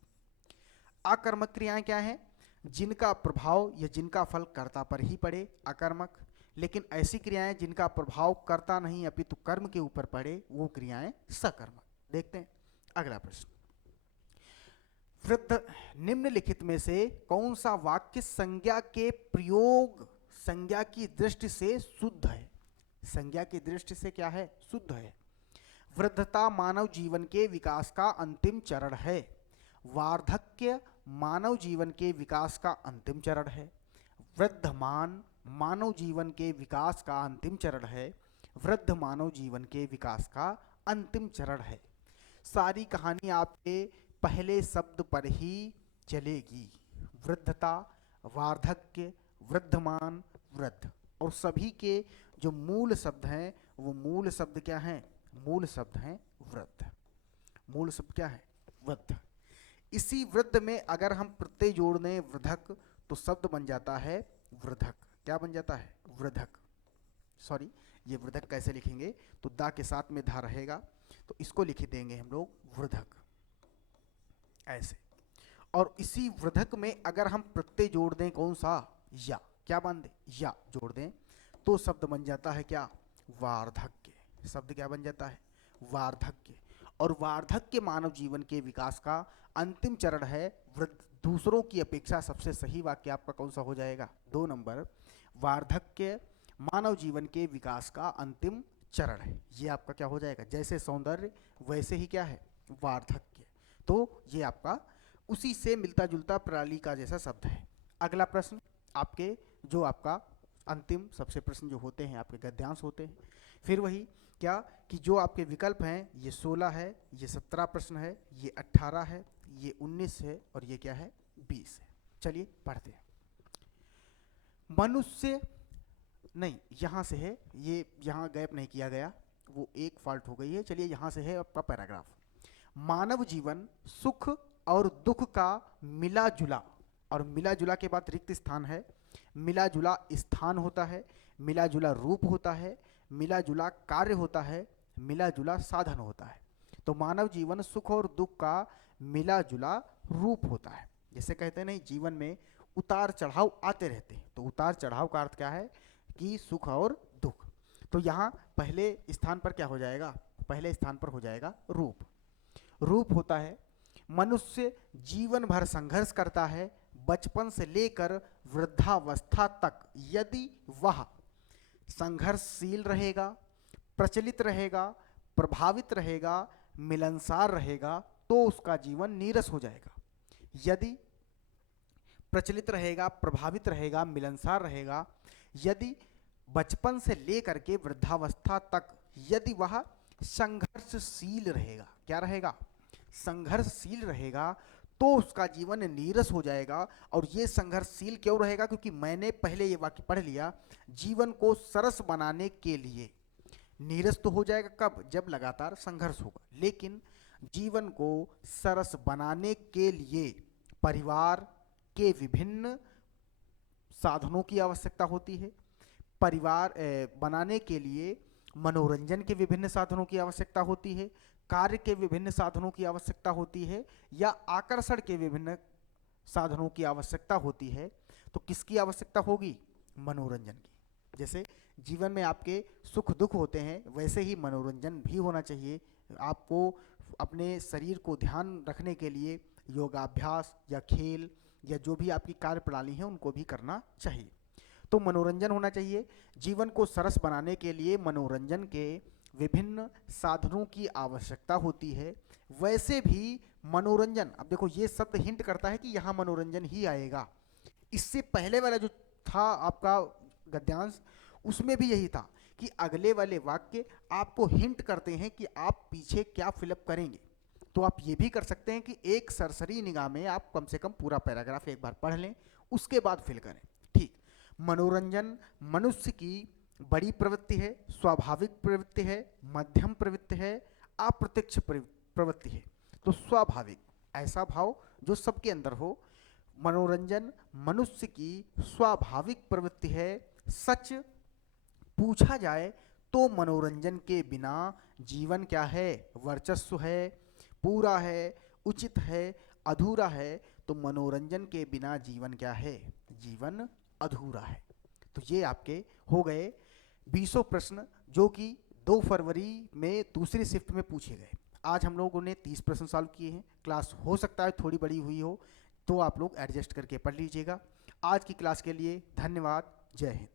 अकर्मक क्रियाएं क्या हैं? जिनका प्रभाव या जिनका फल कर्ता पर ही पड़े, अकर्मक। लेकिन ऐसी क्रियाएं जिनका प्रभाव कर्ता नहीं अपितु कर्म के ऊपर पड़े, वो क्रियाएं सकर्मक। देखते हैं अगला प्रश्न। वृद्ध निम्नलिखित में से कौन सा वाक्य संज्ञा के प्रयोग संज्ञा की दृष्टि से शुद्ध है? संज्ञा की दृष्टि से क्या है? शुद्ध है। वृद्धता मानव जीवन के विकास का अंतिम चरण है। वार्धक्य मानव जीवन के विकास का अंतिम चरण है। वृद्धमान मानव जीवन के विकास का अंतिम चरण है। वृद्ध मानव जीवन के विकास का अंतिम चरण है। सारी कहानी आपके पहले शब्द पर ही चलेगी। वृद्धता, वार्धक्य, वृद्धमान, वृद्ध, और सभी के जो मूल शब्द हैं वो मूल शब्द क्या हैं? मूल शब्द हैं वृद्ध। मूल शब्द क्या है? वृद्ध। इसी वृद्ध में अगर हम प्रत्यय जोड़ दें वृद्धक तो शब्द बन जाता है वृद्धक। क्या बन जाता है? वृद्धक। सॉरी, ये वृद्धक कैसे लिखेंगे? तो दा के साथ में धा रहेगा, तो इसको लिख देंगे हम लोग वृद्धक ऐसे। और इसी वृद्धक में अगर हम प्रत्यय जोड़ दें कौन सा? या। क्या बांध दें? या जोड़ दें तो शब्द बन जाता है क्या? वार्धक्य। शब्द क्या बन जाता है? वार्धक्य। और वार्धक्य मानव जीवन के विकास का अंतिम चरण है। वृद्ध दूसरों की अपेक्षा सबसे सही वाक्य आपका कौन सा हो जाएगा? 2 नंबर। वार्धक्य मानव जीवन के विकास का अंतिम चरण है। ये आपका क्या हो जाएगा? जैसे सौंदर्य वैसे ही क्या है? वार्धक्य। तो ये आपका उसी से मिलता जुलता प्रणाली का जैसा शब्द है। अगला प्रश्न आपके, जो आपका अंतिम सबसे प्रश्न जो होते हैं आपके गद्यांश होते हैं। फिर वही क्या कि जो आपके विकल्प हैं ये 16 है, ये 17 प्रश्न है, ये 18 है, ये 19 है और ये क्या है? 20 है। चलिए पढ़ते हैं। मनुष्य नहीं, यहाँ से है, ये यहाँ गैप नहीं किया गया, वो एक फॉल्ट हो गई है। चलिए यहाँ से है आपका पैराग्राफ। मानव जीवन सुख और दुख का मिला जुला, और मिला जुला के बाद रिक्त स्थान है, मिला जुला स्थान होता है, मिला जुला रूप होता है, मिला जुला कार्य होता है, मिला जुला साधन होता है। तो मानव जीवन सुख और दुख का मिला जुला रूप होता है। जैसे कहते हैं नहीं, जीवन में उतार चढ़ाव आते रहते हैं, तो उतार चढ़ाव का अर्थ क्या है? कि सुख और दुख। तो यहाँ पहले स्थान पर क्या हो जाएगा? पहले स्थान पर हो जाएगा रूप। रूप होता है मनुष्य जीवन भर संघर्ष करता है, बचपन से लेकर वृद्धावस्था तक। यदि वह संघर्षशील रहेगा, प्रचलित रहेगा, प्रभावित रहेगा, मिलनसार रहेगा तो उसका जीवन नीरस हो जाएगा। यदि प्रचलित रहेगा, प्रभावित रहेगा, मिलनसार रहेगा, यदि बचपन से लेकर के वृद्धावस्था तक यदि वह संघर्षशील रहेगा। क्या रहेगा? संघर्षशील रहेगा तो उसका जीवन नीरस हो जाएगा। और ये संघर्षशील क्यों रहेगा? क्योंकि मैंने पहले ये वाक्य पढ़ लिया, जीवन को सरस बनाने के लिए। नीरस तो हो जाएगा कब? जब लगातार संघर्ष होगा। लेकिन जीवन को सरस बनाने के लिए परिवार के विभिन्न साधनों की आवश्यकता होती है। परिवार बनाने के लिए मनोरंजन के विभिन्न साधनों की आवश्यकता होती है, कार्य के विभिन्न साधनों की आवश्यकता होती है, या आकर्षण के विभिन्न साधनों की आवश्यकता होती है। तो किसकी आवश्यकता होगी? मनोरंजन की। जैसे जीवन में आपके सुख दुख होते हैं, वैसे ही मनोरंजन भी होना चाहिए। आपको अपने शरीर को ध्यान रखने के लिए योगाभ्यास या खेल या जो भी आपकी कार्य प्रणाली है उनको भी करना चाहिए। तो मनोरंजन होना चाहिए। जीवन को सरस बनाने के लिए मनोरंजन के विभिन्न साधनों की आवश्यकता होती है। वैसे भी मनोरंजन, अब देखो ये शब्द हिंट करता है कि यहाँ मनोरंजन ही आएगा। इससे पहले वाला जो था आपका गद्यांश, उसमें भी यही था कि अगले वाले वाक्य आपको हिंट करते हैं कि आप पीछे क्या फिलअप करेंगे। तो आप ये भी कर सकते हैं कि एक सरसरी निगाह में आप कम से कम पूरा पैराग्राफ एक बार पढ़ लें, उसके बाद फिल करें। ठीक, मनोरंजन मनुष्य की बड़ी प्रवृत्ति है, स्वाभाविक प्रवृत्ति है, मध्यम प्रवृत्ति है, अप्रत्यक्ष प्रवृत्ति है। तो स्वाभाविक ऐसा भाव जो सबके अंदर हो। मनोरंजन मनुष्य की स्वाभाविक प्रवृत्ति है। सच पूछा जाए तो मनोरंजन के बिना जीवन क्या है? वर्चस्व है, पूरा है, उचित है, अधूरा है। तो मनोरंजन के बिना जीवन क्या है? जीवन अधूरा है। तो ये आपके हो गए 20 प्रश्न जो कि 2 फरवरी में दूसरी शिफ्ट में पूछे गए। आज हम लोगों ने 30 प्रश्न सॉल्व किए हैं। क्लास हो सकता है थोड़ी बड़ी हुई हो, तो आप लोग एडजस्ट करके पढ़ लीजिएगा। आज की क्लास के लिए धन्यवाद। जय हिंद।